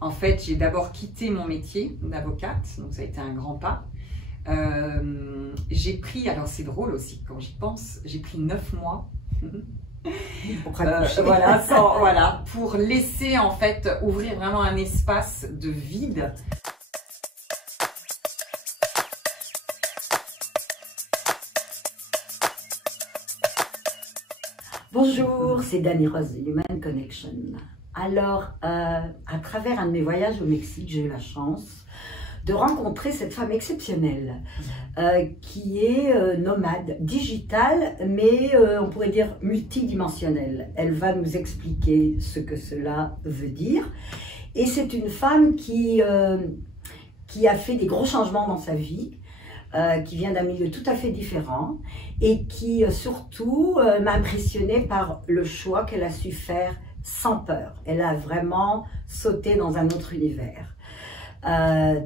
En fait, j'ai d'abord quitté mon métier d'avocate, donc ça a été un grand pas. J'ai pris, alors c'est drôle aussi quand j'y pense, j'ai pris 9 mois. Voilà, pour laisser en fait ouvrir vraiment un espace de vide. Bonjour, c'est Dani Rose de Human Connection. Alors, à travers un de mes voyages au Mexique, j'ai eu la chance de rencontrer cette femme exceptionnelle qui est nomade, digitale, mais on pourrait dire multidimensionnelle. Elle va nous expliquer ce que cela veut dire. Et c'est une femme qui a fait des gros changements dans sa vie, qui vient d'un milieu tout à fait différent et qui surtout m'a impressionnée par le choix qu'elle a su faire sans peur. Elle a vraiment sauté dans un autre univers. Je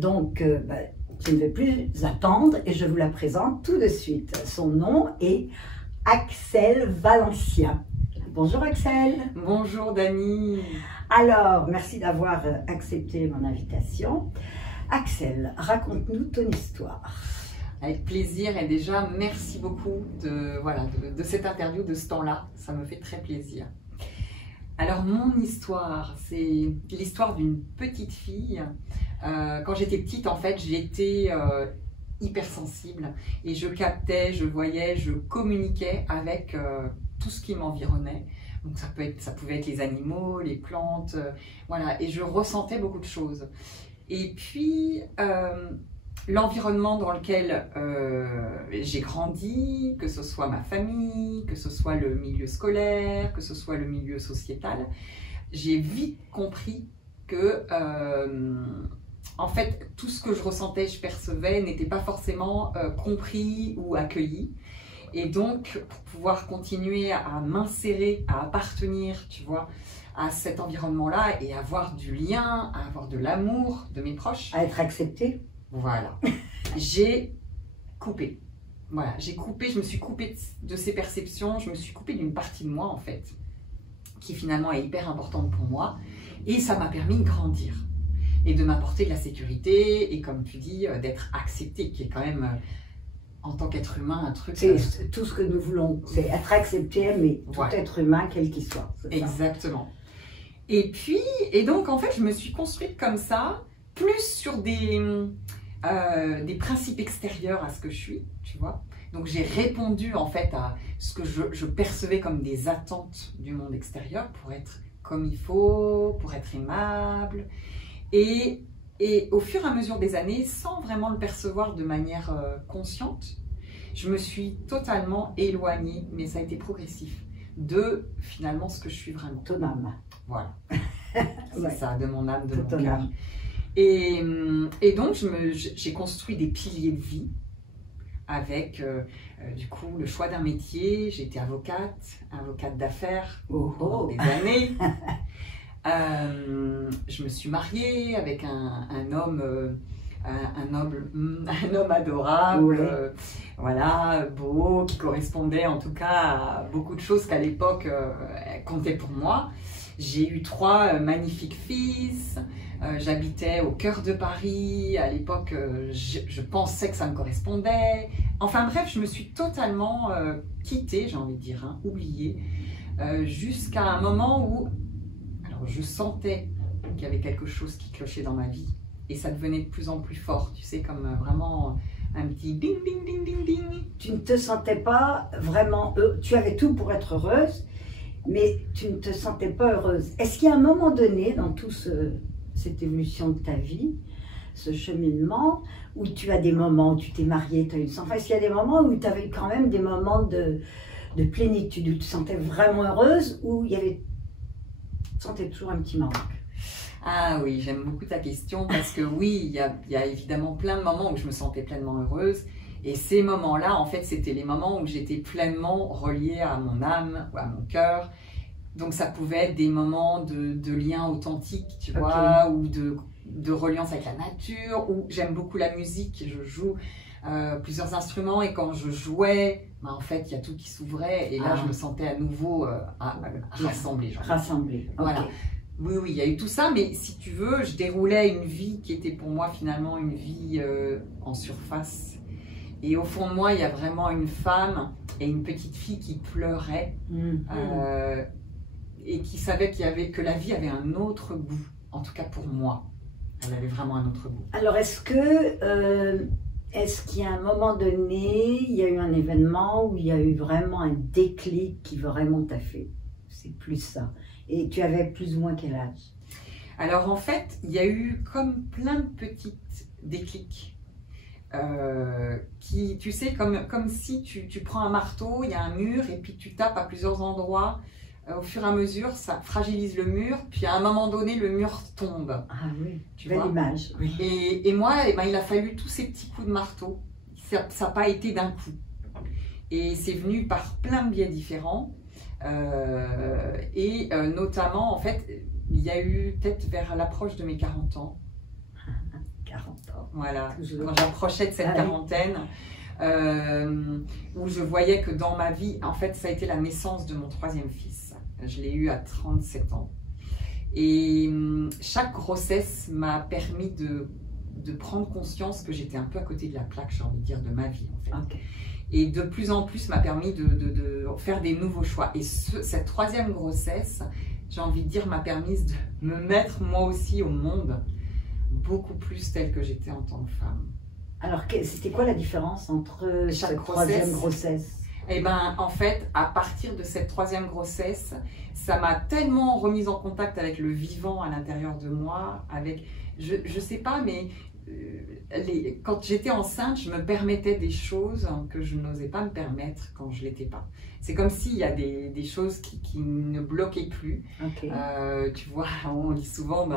ne vais plus attendre et je vous la présente tout de suite. Son nom est Axelle Valencia. Bonjour Axelle. Bonjour Dani. Alors, merci d'avoir accepté mon invitation. Axelle, raconte-nous ton histoire. Avec plaisir, et déjà merci beaucoup de cette interview, de ce temps-là, ça me fait très plaisir. Alors mon histoire, c'est l'histoire d'une petite fille. Quand j'étais petite, en fait, j'étais hypersensible et je captais, je voyais, je communiquais avec tout ce qui m'environnait. Donc ça pouvait être les animaux, les plantes, voilà, et je ressentais beaucoup de choses. Et puis l'environnement dans lequel j'ai grandi, que ce soit ma famille, que ce soit le milieu scolaire, que ce soit le milieu sociétal, j'ai vite compris que en fait, tout ce que je ressentais, je percevais, n'était pas forcément compris ou accueilli. Et donc, pour pouvoir continuer à m'insérer, à appartenir, tu vois, à cet environnement-là et avoir du lien, à avoir de l'amour de mes proches. À être acceptée. Voilà. J'ai coupé. Voilà, j'ai coupé, je me suis coupée de ces perceptions, je me suis coupée d'une partie de moi, en fait, qui finalement est hyper importante pour moi. Et ça m'a permis de grandir et de m'apporter de la sécurité et, comme tu dis, d'être acceptée, qui est quand même, en tant qu'être humain, un truc... C'est tout ce que nous voulons, c'est être accepté, mais tout être humain, quel qu'il soit. Exactement. Et donc, en fait, je me suis construite comme ça, plus sur des principes extérieurs à ce que je suis, tu vois. Donc, j'ai répondu, en fait, à ce que je percevais comme des attentes du monde extérieur pour être comme il faut, pour être aimable. Et au fur et à mesure des années, sans vraiment le percevoir de manière consciente, je me suis totalement éloignée, mais ça a été progressif, de finalement ce que je suis vraiment. Ton âme. Voilà. C'est ça, de mon âme, de mon ton cœur. âme. Et donc, j'ai construit des piliers de vie avec, du coup, le choix d'un métier. J'ai été avocate d'affaires pendant des années. Je me suis mariée avec un homme adorable, ouais. Voilà, beau, qui correspondait en tout cas à beaucoup de choses qu'à l'époque comptaient pour moi. J'ai eu 3 magnifiques fils, j'habitais au cœur de Paris, à l'époque je pensais que ça me correspondait. Enfin bref, je me suis totalement quittée, j'ai envie de dire, hein, oubliée, jusqu'à un moment où je sentais qu'il y avait quelque chose qui clochait dans ma vie et ça devenait de plus en plus fort, tu sais, comme vraiment un petit ding ding ding ding ding. Tu ne te sentais pas vraiment tu avais tout pour être heureuse, mais tu ne te sentais pas heureuse. Est-ce qu'il y a un moment donné dans toute cette évolution de ta vie, ce cheminement, où tu as des moments où tu t'es mariée, tu as eu des enfants, est-ce qu'il y a des moments où tu avais quand même des moments de plénitude, où tu te sentais vraiment heureuse, où il y avait... Tu sentais toujours un petit manque? Ah oui, j'aime beaucoup ta question parce que oui, il y a évidemment plein de moments où je me sentais pleinement heureuse. Et ces moments-là, en fait, c'était les moments où j'étais pleinement reliée à mon âme, à mon cœur. Donc ça pouvait être des moments de lien authentique, tu vois, ou de reliance avec la nature, ou j'aime beaucoup la musique, je joue plusieurs instruments et quand je jouais, bah, en fait, il y a tout qui s'ouvrait et là, je me sentais à nouveau rassemblée. Rassemblée, voilà. Oui, oui, il y a eu tout ça, mais si tu veux, je déroulais une vie qui était pour moi finalement une vie en surface. Et au fond de moi, il y a vraiment une femme et une petite fille qui pleuraient et qui savaient que la vie avait un autre goût. En tout cas pour moi, elle avait vraiment un autre goût. Alors est-ce qu'il y a un moment donné, il y a eu un événement où il y a eu vraiment un déclic qui vraiment t'a fait? C'est plus ça. Et tu avais plus ou moins quel âge? Alors en fait, il y a eu comme plein de petites déclics. Qui, tu sais, comme si tu prends un marteau, il y a un mur et puis tu tapes à plusieurs endroits. Au fur et à mesure, ça fragilise le mur, puis à un moment donné, le mur tombe. Ah oui, tu belle vois. image. Oui. Et moi, eh ben, il a fallu tous ces petits coups de marteau. Ça n'a pas été d'un coup. Et c'est venu par plein de biais différents. Notamment, en fait, il y a eu peut-être vers l'approche de mes 40 ans. 40 ans. Voilà, quand j'approchais de cette quarantaine, où je voyais que dans ma vie, en fait, ça a été la naissance de mon troisième fils. Je l'ai eu à 37 ans. Et chaque grossesse m'a permis de prendre conscience que j'étais un peu à côté de la plaque, j'ai envie de dire, de ma vie, en fait. Okay. Et de plus en plus m'a permis de faire des nouveaux choix. Et cette troisième grossesse, j'ai envie de dire, m'a permis de me mettre moi aussi au monde, beaucoup plus telle que j'étais en tant que femme. Alors, c'était quoi la différence entre chaque troisième grossesse? Eh bien, en fait, à partir de cette troisième grossesse, ça m'a tellement remise en contact avec le vivant à l'intérieur de moi, avec, je sais pas, mais quand j'étais enceinte, je me permettais des choses que je n'osais pas me permettre quand je l'étais pas. C'est comme s'il y a des choses qui ne bloquaient plus. Okay. Tu vois, on lit souvent,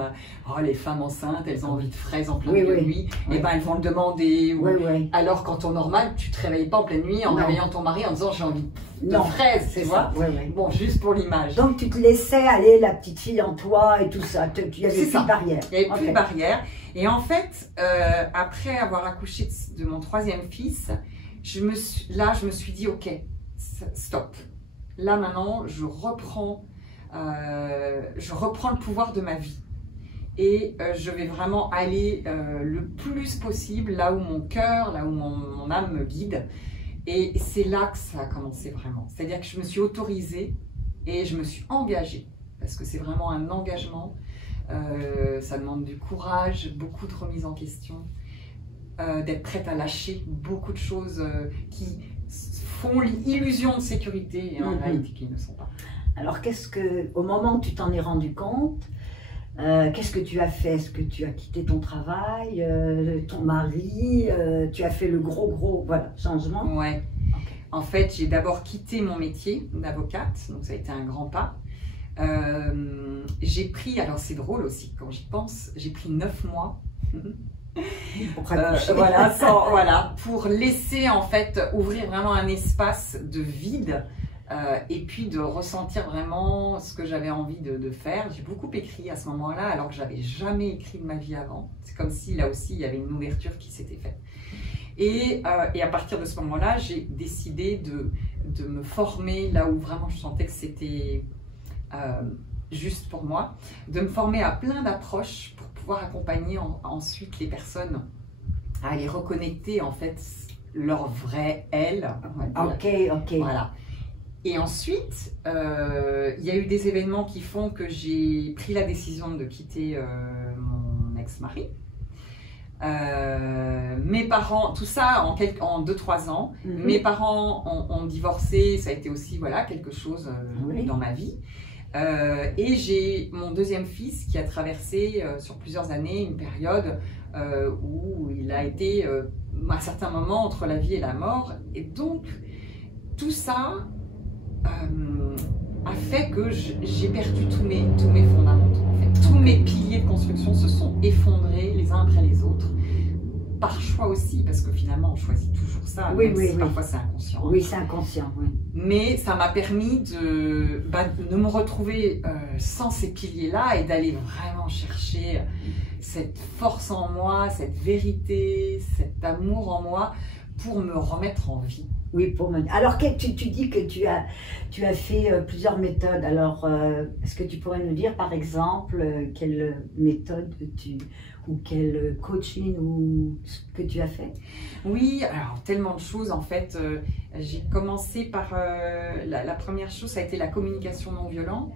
les femmes enceintes, elles ont envie de fraises en pleine nuit. Oui. Et ben elles vont le demander. Oui. Alors qu'en temps normal, tu te réveilles pas en pleine nuit en réveillant ton mari en disant j'ai envie de fraises, tu vois. Bon, juste pour l'image. Donc tu te laissais aller la petite fille en toi et tout ça. Il n'y avait plus de barrière. Il n'y avait plus de barrière. Et en fait, après avoir accouché de mon troisième fils, je me suis dit ok. Stop. Là maintenant, je reprends le pouvoir de ma vie et je vais vraiment aller le plus possible là où mon cœur, là où mon âme me guide. Et c'est là que ça a commencé vraiment. C'est-à-dire que je me suis autorisée et je me suis engagée parce que c'est vraiment un engagement. Ça demande du courage, beaucoup de remise en question, d'être prête à lâcher beaucoup de choses qui font l'illusion de sécurité et en réalité qui ne sont pas. Alors au moment où tu t'en es rendu compte, qu'est-ce que tu as fait? Est-ce que tu as quitté ton travail, ton mari, tu as fait le gros changement? Ouais. Okay. En fait, j'ai d'abord quitté mon métier d'avocate, donc ça a été un grand pas. J'ai pris, alors c'est drôle aussi quand j'y pense, j'ai pris 9 mois. Pour laisser en fait ouvrir vraiment un espace de vide et puis de ressentir vraiment ce que j'avais envie de faire. J'ai beaucoup écrit à ce moment-là alors que j'avais jamais écrit de ma vie avant. C'est comme si là aussi il y avait une ouverture qui s'était faite. Et à partir de ce moment-là, j'ai décidé de me former là où vraiment je sentais que c'était juste pour moi, de me former à plein d'approches pour pouvoir accompagner ensuite les personnes à les reconnecter en fait leur vraie elle. Ok. Voilà. Et ensuite, il y a eu des événements qui font que j'ai pris la décision de quitter mon ex-mari. Mes parents, tout ça en 2-3 ans, mes parents ont divorcé, ça a été aussi quelque chose dans ma vie. Et j'ai mon deuxième fils qui a traversé sur plusieurs années une période où il a été à certains moments entre la vie et la mort. Et donc, tout ça a fait que j'ai perdu tous mes fondamentaux. En fait. Tous mes piliers de construction se sont effondrés les uns après les autres. Par choix aussi, parce que finalement on choisit toujours ça, parfois c'est inconscient. Oui, c'est inconscient, oui. Mais ça m'a permis de me retrouver sans ces piliers-là et d'aller vraiment chercher cette force en moi, cette vérité, cet amour en moi pour me remettre en vie. Oui, pour me... Alors, tu dis que tu as fait plusieurs méthodes. Alors, est-ce que tu pourrais nous dire, par exemple, quelle méthode ou quel coaching ou ce que tu as fait? Oui, alors tellement de choses en fait. J'ai commencé par la première chose, ça a été la communication non violente,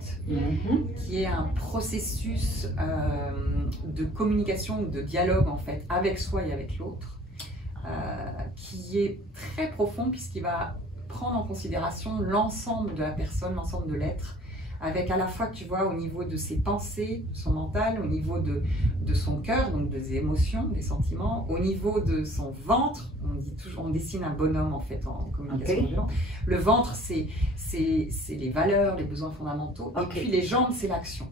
qui est un processus de communication, de dialogue en fait, avec soi et avec l'autre, qui est très profond puisqu'il va prendre en considération l'ensemble de la personne, l'ensemble de l'être, avec à la fois, tu vois, au niveau de ses pensées, de son mental, au niveau de son cœur, donc des émotions, des sentiments, au niveau de son ventre. On dit toujours, on dessine un bonhomme en fait en communication non violente. Le ventre, c'est les valeurs, les besoins fondamentaux, et puis les jambes, c'est l'action.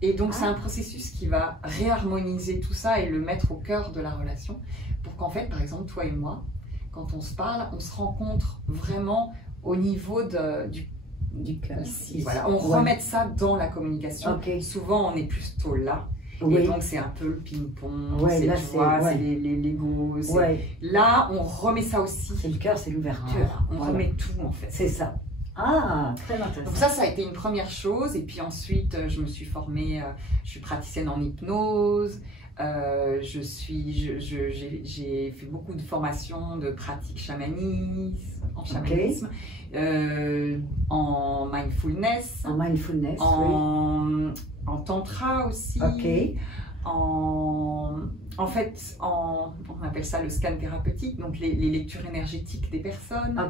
Et donc c'est un processus qui va réharmoniser tout ça et le mettre au cœur de la relation, pour qu'en fait, par exemple, toi et moi, quand on se parle, on se rencontre vraiment au niveau du cœur. Voilà. On remet ça dans la communication. Souvent, on est plutôt là. Et donc, c'est un peu le ping-pong, c'est les Legos. Là, on remet ça aussi. C'est le cœur, c'est l'ouverture. On remet tout, en fait. C'est ça. Ah, très intéressant. Donc ça a été une première chose. Et puis ensuite, je me suis formée, je suis praticienne en hypnose. J'ai fait beaucoup de formations de pratiques chamanisme, en mindfulness, en tantra aussi, en fait, on appelle ça le scan thérapeutique, donc les lectures énergétiques des personnes.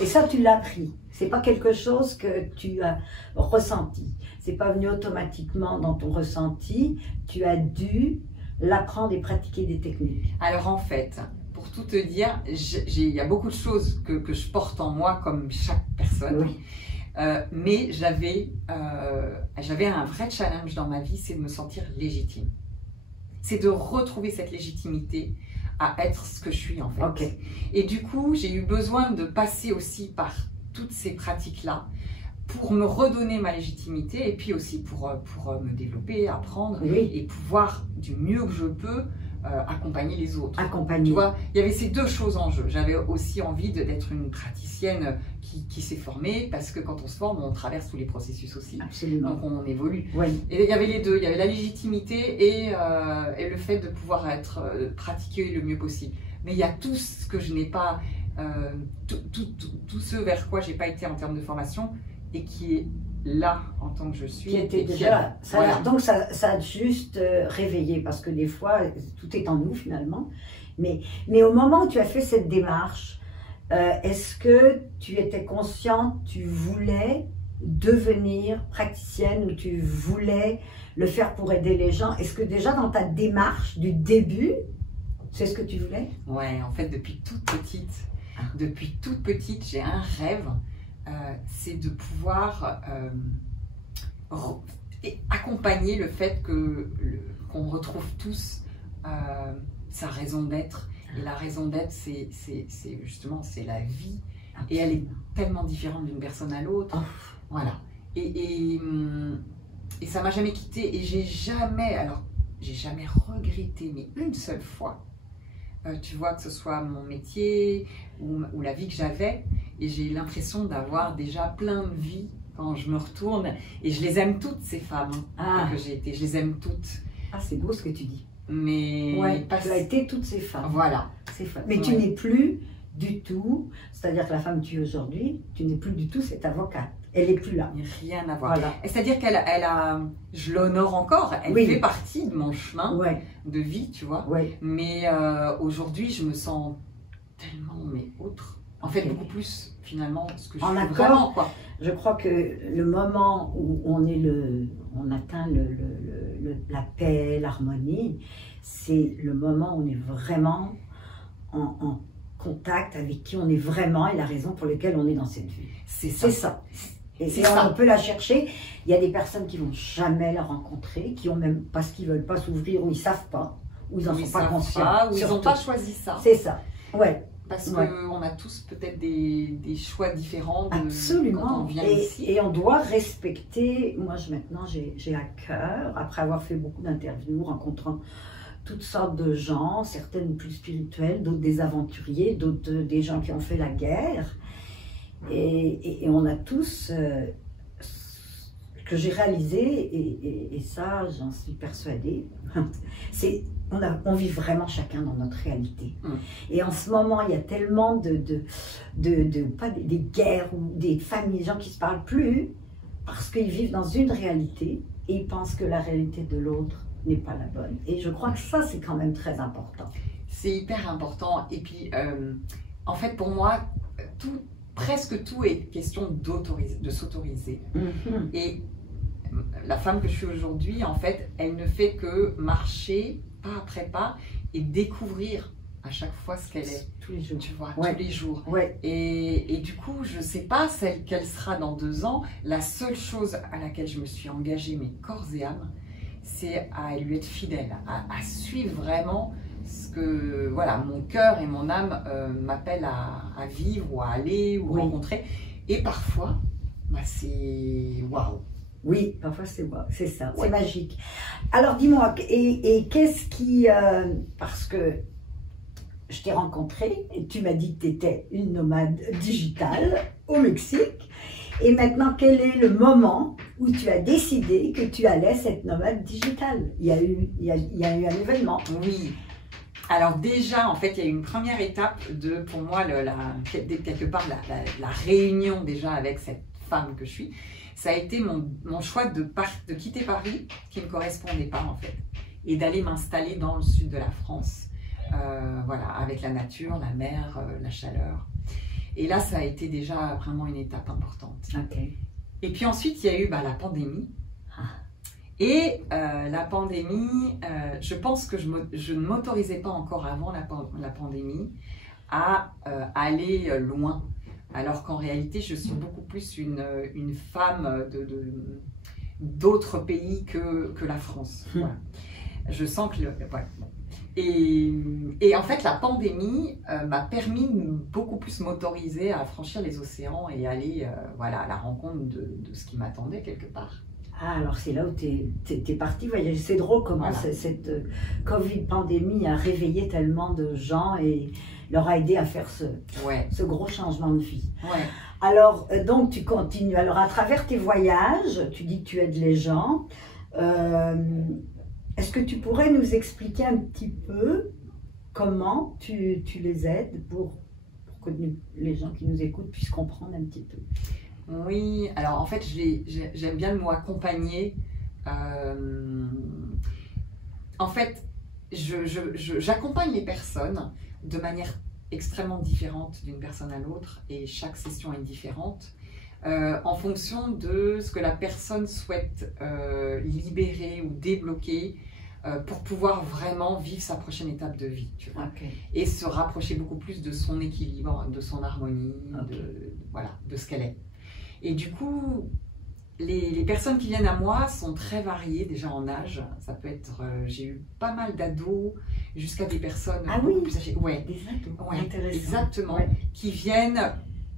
Et ça, tu l'as appris. C'est pas quelque chose que tu as ressenti. C'est pas venu automatiquement dans ton ressenti. Tu as dû l'apprendre et pratiquer des techniques. Alors en fait, pour tout te dire, il y a beaucoup de choses que je porte en moi comme chaque personne. Mais j'avais un vrai challenge dans ma vie, c'est de me sentir légitime. C'est de retrouver cette légitimité à être ce que je suis en fait. Et du coup, j'ai eu besoin de passer aussi par toutes ces pratiques-là pour me redonner ma légitimité et puis aussi pour me développer, apprendre et pouvoir du mieux que je peux accompagner les autres. Tu vois, il y avait ces deux choses en jeu. J'avais aussi envie d'être une praticienne qui s'est formée, parce que quand on se forme, on traverse tous les processus aussi. Absolument. Donc on évolue. Et il y avait les deux. Il y avait la légitimité et le fait de pouvoir pratiquer le mieux possible. Mais il y a tout ce que je n'ai pas, tout ce vers quoi j'ai pas été en termes de formation et qui est là en tant que je suis. Qui était déjà là. Donc ça a juste réveillé, parce que des fois, tout est en nous finalement. Mais au moment où tu as fait cette démarche, est-ce que tu étais consciente, tu voulais devenir praticienne ou tu voulais le faire pour aider les gens? Est-ce que déjà dans ta démarche du début, c'est ce que tu voulais? Ouais, en fait, depuis toute petite, j'ai un rêve. C'est de pouvoir accompagner le fait qu'on retrouve tous sa raison d'être. Et la raison d'être, c'est justement, c'est la vie. Absolument. Et elle est tellement différente d'une personne à l'autre. Voilà. Et ça m'a jamais quittée. Et j'ai jamais regretté, mais une seule fois, tu vois, que ce soit mon métier ou la vie que j'avais. Et j'ai l'impression d'avoir déjà plein de vies quand je me retourne. Et je les aime toutes, ces femmes que j'ai été. Je les aime toutes. Ah, c'est beau ce que tu dis. Mais tu as été toutes ces femmes. Voilà. Ces femmes. Mais tu n'es plus du tout, c'est-à-dire que la femme que tu es aujourd'hui, tu n'es plus du tout cette avocate. Elle n'est plus là. Rien à voir. C'est-à-dire je l'honore encore. Elle fait partie de mon chemin de vie, tu vois. Mais aujourd'hui, je me sens tellement autre. En fait, beaucoup plus, finalement, ce que je suis vraiment, quoi. Je crois que le moment où on atteint la paix, l'harmonie, c'est le moment où on est vraiment en contact avec qui on est vraiment et la raison pour laquelle on est dans cette vie. C'est ça. Et on peut la chercher. Il y a des personnes qui vont jamais la rencontrer, qui ont même parce qu'ils veulent pas s'ouvrir, ou ils savent pas, ou ils en sont pas conscients. Ou ils n'ont pas choisi ça. C'est ça. Parce qu'on a tous peut-être des choix différents Absolument. Quand on vient ici. Et on doit respecter. Moi, maintenant, j'ai à cœur, après avoir fait beaucoup d'interviews, rencontrant toutes sortes de gens, certaines plus spirituelles, d'autres des aventuriers, d'autres des gens qui ont fait la guerre. Et on a tous, ce que j'ai réalisé, et ça j'en suis persuadée, c'est on vit vraiment chacun dans notre réalité. Et en ce moment, il y a tellement pas des guerres ou des familles, des gens qui ne se parlent plus, parce qu'ils vivent dans une réalité et ils pensent que la réalité de l'autre n'est pas la bonne. Et je crois que ça, c'est quand même très important. C'est hyper important. Et puis, en fait, pour moi, presque tout est question de s'autoriser. Et la femme que je suis aujourd'hui, en fait, elle ne fait que marcher pas après pas et découvrir à chaque fois ce qu'elle est. Tous les jours. Tu vois, Ouais. tous les jours. Ouais. Et du coup, je ne sais pas quelle sera dans 2 ans. La seule chose à laquelle je me suis engagée, mais corps et âme, c'est à lui être fidèle, à suivre vraiment ce que voilà, mon cœur et mon âme m'appellent à vivre ou à aller ou rencontrer. Et parfois, c'est waouh! Oui, parfois c'est ça, c'est magique. Alors dis-moi, et qu'est-ce qui... parce que je t'ai rencontré et tu m'as dit que tu étais une nomade digitale au Mexique. Et maintenant, quel est le moment où tu as décidé que tu allais être nomade digitale? Il y a eu un événement. Oui. Alors déjà, en fait, il y a eu une première étape pour moi, quelque part, la réunion déjà avec cette femme que je suis. Ça a été mon choix de quitter Paris, qui ne me correspondait pas en fait, et d'aller m'installer dans le sud de la France, voilà, avec la nature, la mer, la chaleur. Et là, ça a été déjà vraiment une étape importante. Okay. Et puis ensuite, il y a eu la pandémie. Et la pandémie, je pense que je ne m'autorisais pas encore avant la pandémie à aller loin. Alors qu'en réalité, je suis beaucoup plus une femme d'autres pays que la France. Voilà. Je sens que... Voilà. Et en fait, la pandémie m'a permis de beaucoup plus m'autoriser à franchir les océans et aller voilà, à la rencontre de ce qui m'attendait quelque part. Ah, alors c'est là où tu es partie voyager. C'est drôle comment voilà. Cette Covid-pandémie a réveillé tellement de gens et leur a aidé à faire ce gros changement de vie. Ouais. Alors, donc tu continues. Alors, à travers tes voyages, tu dis que tu aides les gens. Est-ce que tu pourrais nous expliquer un petit peu comment tu les aides pour que les gens qui nous écoutent puissent comprendre un petit peu? Oui, alors en fait, j'aime bien le mot accompagner. En fait, j'accompagne les personnes de manière extrêmement différente d'une personne à l'autre et chaque session est différente en fonction de ce que la personne souhaite libérer ou débloquer pour pouvoir vraiment vivre sa prochaine étape de vie, tu vois, et se rapprocher beaucoup plus de son équilibre, de son harmonie, voilà, de ce qu'elle est. Et du coup, les personnes qui viennent à moi sont très variées déjà en âge. Ça peut être, j'ai eu pas mal d'ados jusqu'à des personnes plus âgées. Ouais. Des ados, ouais, intéressant. Exactement, qui viennent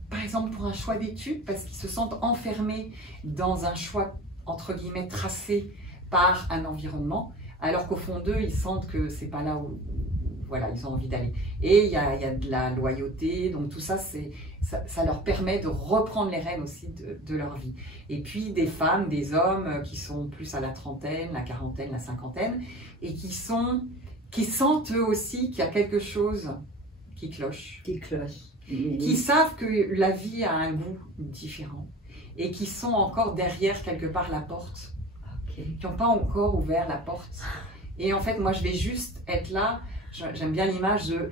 par exemple pour un choix d'études parce qu'ils se sentent enfermés dans un choix entre guillemets tracé par un environnement, alors qu'au fond d'eux, ils sentent que c'est pas là où voilà, ils ont envie d'aller. Et il y a de la loyauté, donc tout ça, ça leur permet de reprendre les rênes aussi de leur vie. Et puis des femmes, des hommes qui sont plus à la trentaine, la quarantaine, la cinquantaine, et qui sentent eux aussi qu'il y a quelque chose qui cloche. Qui savent que la vie a un goût différent, et qui sont encore derrière quelque part la porte. Qui n'ont pas encore ouvert la porte. Et en fait, moi, je vais juste être là. J'aime bien l'image de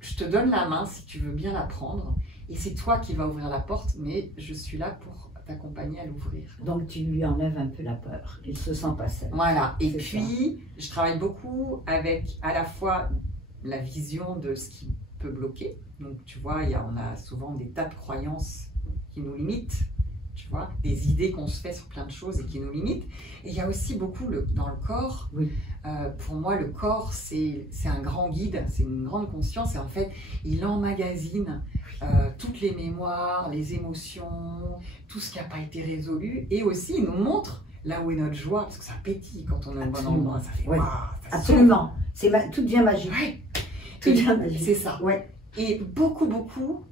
je te donne la main si tu veux bien la prendre. Et c'est toi qui vas ouvrir la porte, mais je suis là pour t'accompagner à l'ouvrir. Donc, tu lui enlèves un peu la peur. Il ne se sent pas seul. Voilà. Et puis, je travaille beaucoup avec à la fois la vision de ce qui peut bloquer. Donc, tu vois, on a souvent des tas de croyances qui nous limitent. Tu vois, des idées qu'on se fait sur plein de choses et qui nous limitent. Et il y a aussi beaucoup dans le corps. Oui. Pour moi, le corps, c'est un grand guide, c'est une grande conscience. Et en fait, il emmagasine toutes les mémoires, les émotions, tout ce qui n'a pas été résolu. Et aussi, il nous montre là où est notre joie, parce que ça pétille quand on est au bon endroit. Ça fait waouh, ça Absolument. Tout devient magique. Ouais. Tout devient magique. C'est ça. Ouais. Et beaucoup,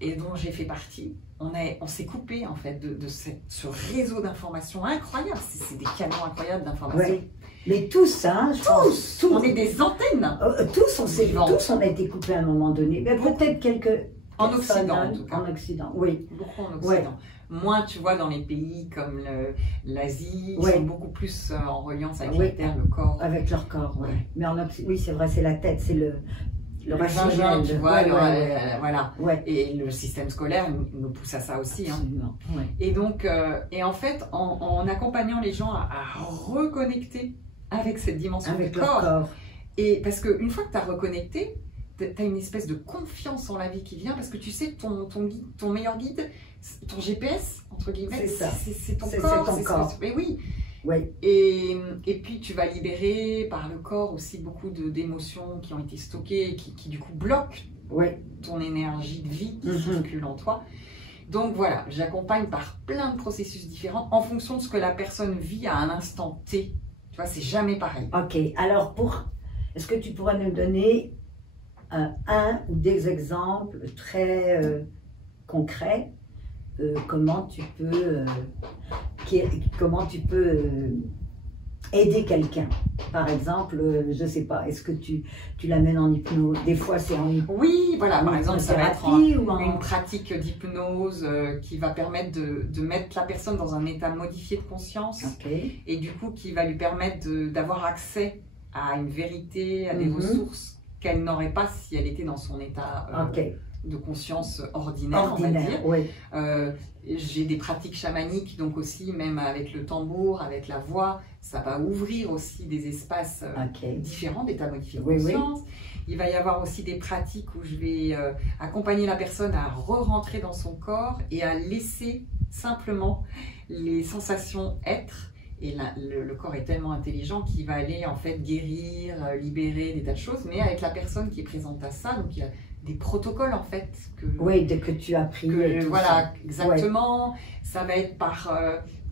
et dont j'ai fait partie, on s'est coupé en fait de ce réseau d'informations incroyable. C'est des canaux incroyables d'informations. Ouais. Mais tous, hein, tous, on est des antennes. Tous on a été coupés à un moment donné. Peut-être quelques en Occident, en tout cas. En Occident, oui. Beaucoup en Occident. Ouais. Moins, tu vois, dans les pays comme l'Asie, ils sont beaucoup plus en reliance avec la terre, le corps. Avec leur corps, oui. Mais en Occident, oui, c'est vrai, c'est la tête, c'est le rationnel, tu vois, voilà. Et le système scolaire nous pousse à ça aussi. Hein. Ouais. Et donc, et en fait, en accompagnant les gens à reconnecter avec cette dimension du corps. Et parce qu'une fois que tu as reconnecté, tu as une espèce de confiance en la vie qui vient, parce que tu sais, ton meilleur guide, ton GPS, entre guillemets, c'est ton corps. Mais oui. Ouais. Et puis tu vas libérer par le corps aussi beaucoup d'émotions qui ont été stockées, qui du coup bloquent ton énergie de vie qui circule en toi. Donc voilà, j'accompagne par plein de processus différents en fonction de ce que la personne vit à un instant T. Tu vois, c'est jamais pareil. Ok, alors est-ce que tu pourrais nous donner un ou des exemples très concrets comment tu peux aider quelqu'un. Par exemple, je ne sais pas, est-ce que tu l'amènes en hypnose? Des fois, c'est en hypnose. Oui, voilà, par exemple, ça va être une pratique d'hypnose qui va permettre de mettre la personne dans un état modifié de conscience et du coup qui va lui permettre d'avoir accès à une vérité, à des ressources qu'elle n'aurait pas si elle était dans son état de conscience ordinaire, on va dire. Oui. J'ai des pratiques chamaniques, donc aussi, même avec le tambour, avec la voix, ça va ouvrir aussi des espaces différents, d'états modifiés de conscience. Il va y avoir aussi des pratiques où je vais accompagner la personne à re-rentrer dans son corps et à laisser simplement les sensations être. Et le corps est tellement intelligent qu'il va aller en fait guérir, libérer des tas de choses, mais avec la personne qui est présente à ça, donc il y a des protocoles en fait que tu as pris. Voilà, exactement. Ça va être par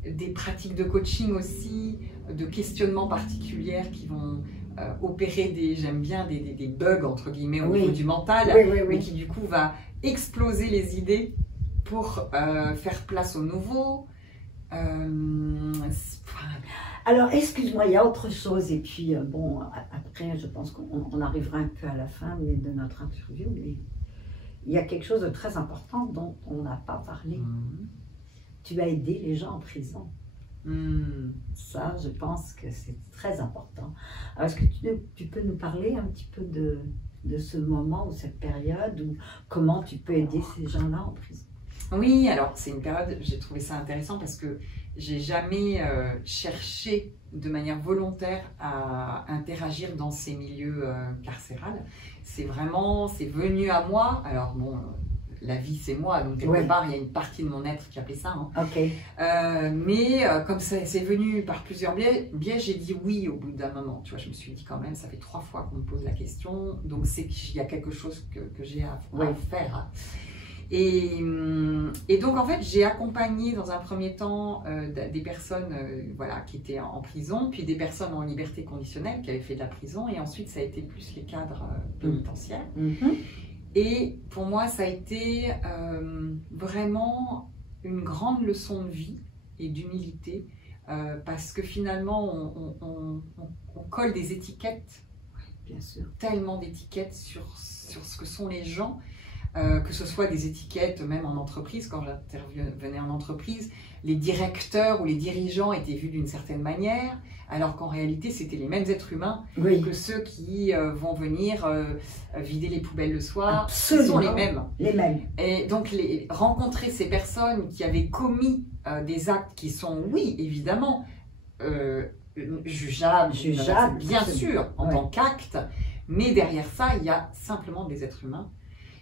des pratiques de coaching aussi, de questionnements particuliers qui vont opérer j'aime bien des bugs entre guillemets au niveau du mental, mais qui du coup va exploser les idées pour faire place au nouveau. Alors, excuse-moi, il y a autre chose, et puis bon, après, je pense qu'on arrivera un peu à la fin de notre interview, mais il y a quelque chose de très important dont on n'a pas parlé. Tu as aidé les gens en prison. Ça, je pense que c'est très important. Alors, est-ce que tu peux nous parler un petit peu de ce moment ou cette période, ou comment tu peux aider ces gens-là en prison? Oui, alors c'est une période, j'ai trouvé ça intéressant parce que j'ai jamais cherché de manière volontaire à interagir dans ces milieux carcérales. C'est venu à moi. Alors bon, la vie c'est moi, donc quelque part il y a une partie de mon être qui appelait ça. Mais comme c'est venu par plusieurs biais, j'ai dit oui au bout d'un moment. Tu vois, je me suis dit quand même, ça fait 3 fois qu'on me pose la question, donc c'est qu'il y a quelque chose que j'ai à faire. Et donc en fait j'ai accompagné dans un premier temps des personnes qui étaient en prison, puis des personnes en liberté conditionnelle qui avaient fait de la prison, et ensuite ça a été plus les cadres pénitentiaires. Et pour moi ça a été vraiment une grande leçon de vie et d'humilité, parce que finalement on colle des étiquettes, bien sûr, tellement d'étiquettes sur ce que sont les gens. Que ce soit des étiquettes même en entreprise. Quand j'intervenais en entreprise, les directeurs ou les dirigeants étaient vus d'une certaine manière, alors qu'en réalité c'était les mêmes êtres humains que ceux qui vont venir vider les poubelles le soir. Absolument. Ce sont les mêmes. Et donc rencontrer ces personnes qui avaient commis des actes qui sont, oui, évidemment, jugeables, bien sûr, en tant qu'acte, mais derrière ça, il y a simplement des êtres humains.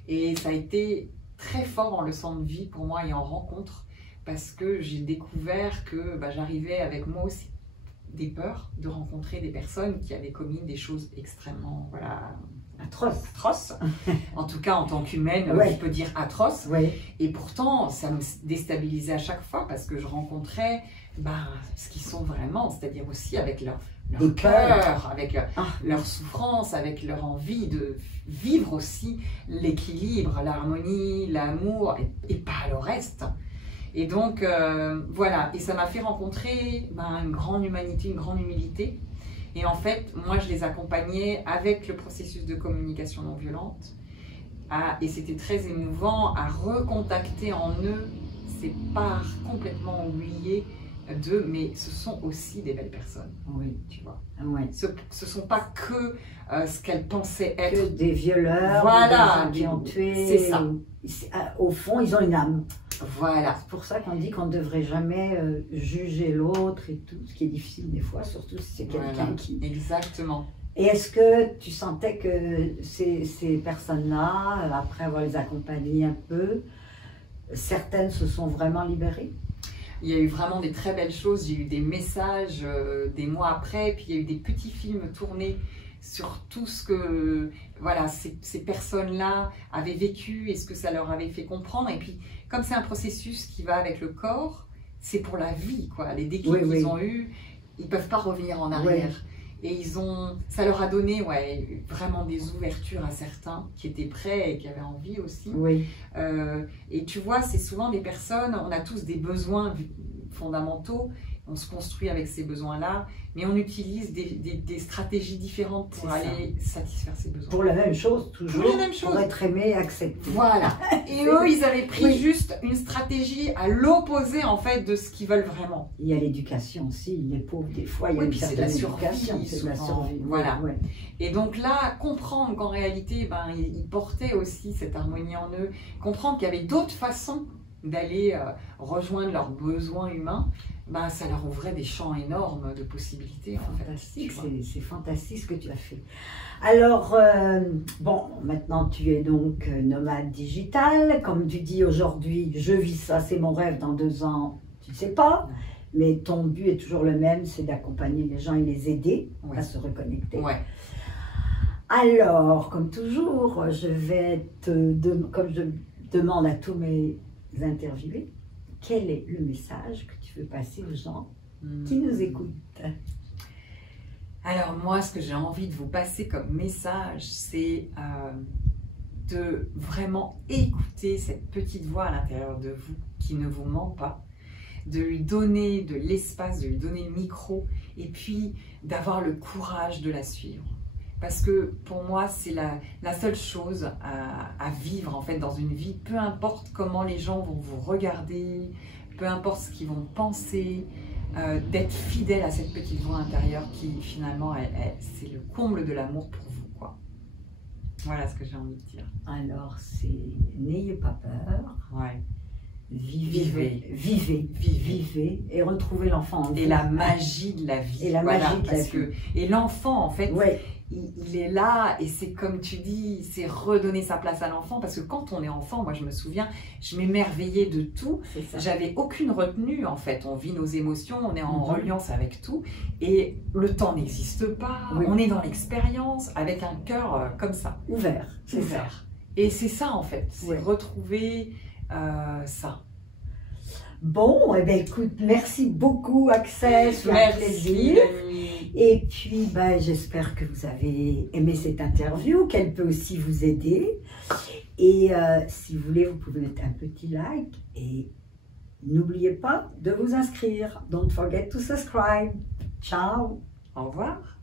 Et ça a été très fort en leçon de vie pour moi et en rencontre, parce que j'ai découvert que j'arrivais avec moi aussi des peurs de rencontrer des personnes qui avaient commis des choses extrêmement atroces. En tout cas, en tant qu'humaine, je peux dire atroces. Et pourtant, ça me déstabilisait à chaque fois parce que je rencontrais ce qu'ils sont vraiment, c'est-à-dire aussi avec leur cœur, avec Ah. leur souffrance, avec leur envie de vivre aussi l'équilibre, l'harmonie, l'amour, et pas le reste. Et donc, voilà, et ça m'a fait rencontrer une grande humanité, une grande humilité. Et en fait, moi, je les accompagnais avec le processus de communication non violente. Et c'était très émouvant à recontacter en eux ces parts complètement oubliées d'eux, mais ce sont aussi des belles personnes. Oui. Tu vois. Ouais. Ce ne sont pas que ce qu'elles pensaient Que être. des violeurs, Voilà, des gens qui ont tué. c'est ça. Au fond, ils ont une âme. Voilà. C'est pour ça qu'on dit qu'on ne devrait jamais juger l'autre et tout, ce qui est difficile des fois, surtout si c'est quelqu'un Voilà. qui... Exactement. Et est-ce que tu sentais que ces personnes-là, après avoir les accompagnées un peu, certaines se sont vraiment libérées? Il y a eu vraiment des très belles choses. J'ai eu des messages des mois après, puis il y a eu des petits films tournés sur tout ce que voilà, ces personnes-là avaient vécu et ce que ça leur avait fait comprendre. Et puis, comme c'est un processus qui va avec le corps, c'est pour la vie, quoi. Les déclics qu'ils ont eus, ils ne peuvent pas revenir en arrière. Et ça leur a donné vraiment des ouvertures à certains qui étaient prêts et qui avaient envie aussi. Oui. Et tu vois, c'est souvent des personnes, on a tous des besoins fondamentaux, on se construit avec ces besoins-là, mais on utilise des stratégies différentes pour aller satisfaire ces besoins. Pour la même chose, toujours. Pour la même chose. Pour être aimé, accepté. Voilà. Et eux, ils avaient pris juste une stratégie à l'opposé, en fait, de ce qu'ils veulent vraiment. Il y a l'éducation aussi, les pauvres, des fois, il y a une certaine éducation. C'est de la survie. Voilà. Ouais. Et donc là, comprendre qu'en réalité, ils portaient aussi cette harmonie en eux, comprendre qu'il y avait d'autres façons d'aller rejoindre leurs besoins humains, ça leur ouvrait des champs énormes de possibilités. Fantastique, c'est fantastique ce que tu as fait. Alors, bon, maintenant tu es donc nomade digital. Comme tu dis aujourd'hui, je vis ça, c'est mon rêve, dans 2 ans, tu ne sais pas. Mais ton but est toujours le même, c'est d'accompagner les gens et les aider à se reconnecter. Ouais. Alors, comme toujours, je vais comme je demande à tous mes interviewés, quel est le message que tu veux passer aux gens qui nous écoutent? Alors moi, ce que j'ai envie de vous passer comme message, c'est de vraiment écouter cette petite voix à l'intérieur de vous qui ne vous ment pas, de lui donner de l'espace, de lui donner le micro, et puis d'avoir le courage de la suivre. Parce que pour moi, c'est la seule chose à vivre en fait dans une vie, peu importe comment les gens vont vous regarder, peu importe ce qu'ils vont penser, d'être fidèle à cette petite voix intérieure qui finalement, c'est le comble de l'amour pour vous, quoi. Voilà ce que j'ai envie de dire. Alors, c'est n'ayez pas peur. Ouais. Vivez et retrouvez l'enfant en vous. Et la magie de la vie. Et la magie de la vie. Et l'enfant, en fait, il est là, et c'est comme tu dis, c'est redonner sa place à l'enfant, parce que quand on est enfant, moi je me souviens, je m'émerveillais de tout, j'avais aucune retenue en fait, on vit nos émotions, on est en reliance avec tout, et le temps n'existe pas, on est dans l'expérience, avec un cœur comme ça. Ouvert. Et c'est ça en fait, c'est retrouver ça. Bon, eh bien, écoute, merci beaucoup Axel, c'est un plaisir. Et puis, j'espère que vous avez aimé cette interview, qu'elle peut aussi vous aider. Et si vous voulez, vous pouvez mettre un petit like et n'oubliez pas de vous inscrire. Don't forget to subscribe. Ciao. Au revoir.